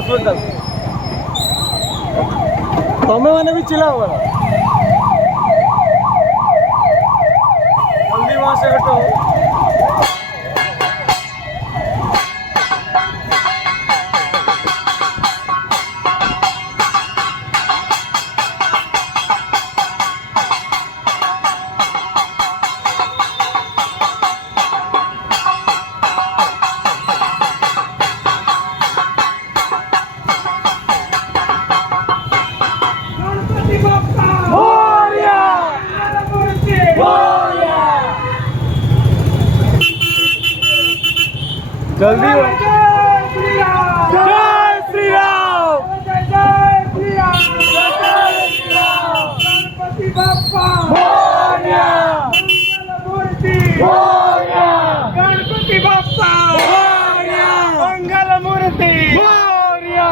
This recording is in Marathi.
हॉस्पिटल तमें मैंने भी चिल्ला हुआ जल्दी वहां से हटो। जल्दी हो। जय श्री राम जय श्री राम गणपति बाप्पा मोरया मंगलमूर्ति मोरया गणपति बाप्पा मोरया मंगलमूर्ति मोरया।